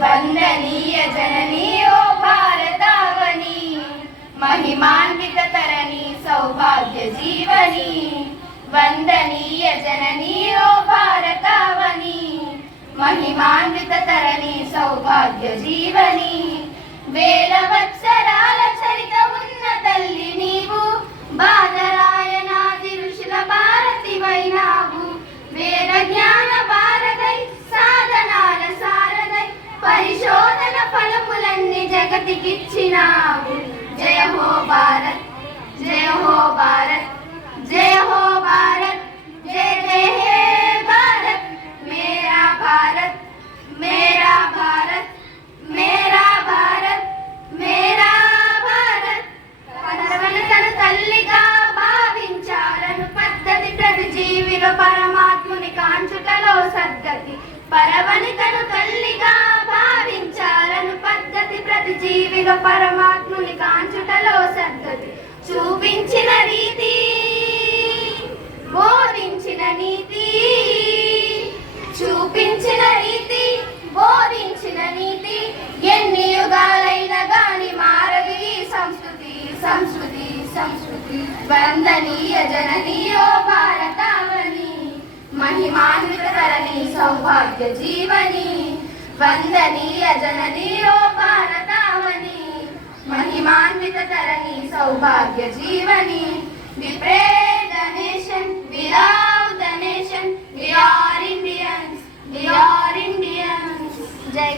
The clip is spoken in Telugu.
वंदनीय जननी ओ भारतावनी, महिमान्वित तरणी सौभाग्य जीवनी। वंदनीय जननी ओ भारतावनी, महिमान्वित तरणी सौभाग्य जीवनी। వేల వత్సరాల చరిత ఉన్న తల్లి నీవు, బాదరాయనాది ఋషుల భారతివైనావు। వేద జ్ఞాన భారతై సాధనాల సారథై, పరిశోధన ఫలములన్నీ జగతికిచ్చినావు। జయ హో భారత్, జయ హో భారత్, జయ హో భారత్, జయ జయ హే భారత్, మేరా భారత్, మేరా భారత్, మేరా భారత్, మేరా భారత్। పరవనితను తల్లిగా భావించాలను పద్ధతి, ప్రతి జీవిలో పరమాత్ముని కాంచుటలో సద్గతి। పరవనితను తల్లిగా భావించాలను పద్ధతి, ప్రతి జీవిలో పరమాత్ముని కాంచుటలో సద్గతి। చూపించిన రీతి, బోధించిన నీతి, చూపించిన రీతి, బోధించిన నీతి, ఎన్ని యుగాలైనా గాని మారదు ఈ సంస్కృతి, సంస్కృతి, సంస్కృతి। వందనీయ జననీ ఓ భారతావని, महिमान्वित तरणी सौभाग्य जीवनी। वंदनीय जननी ओ भारतावनी, महिमान्वित तरणी सौभाग्य जीवनी। We pray the nation, we love the nation, we are Indians, we are Indians। जय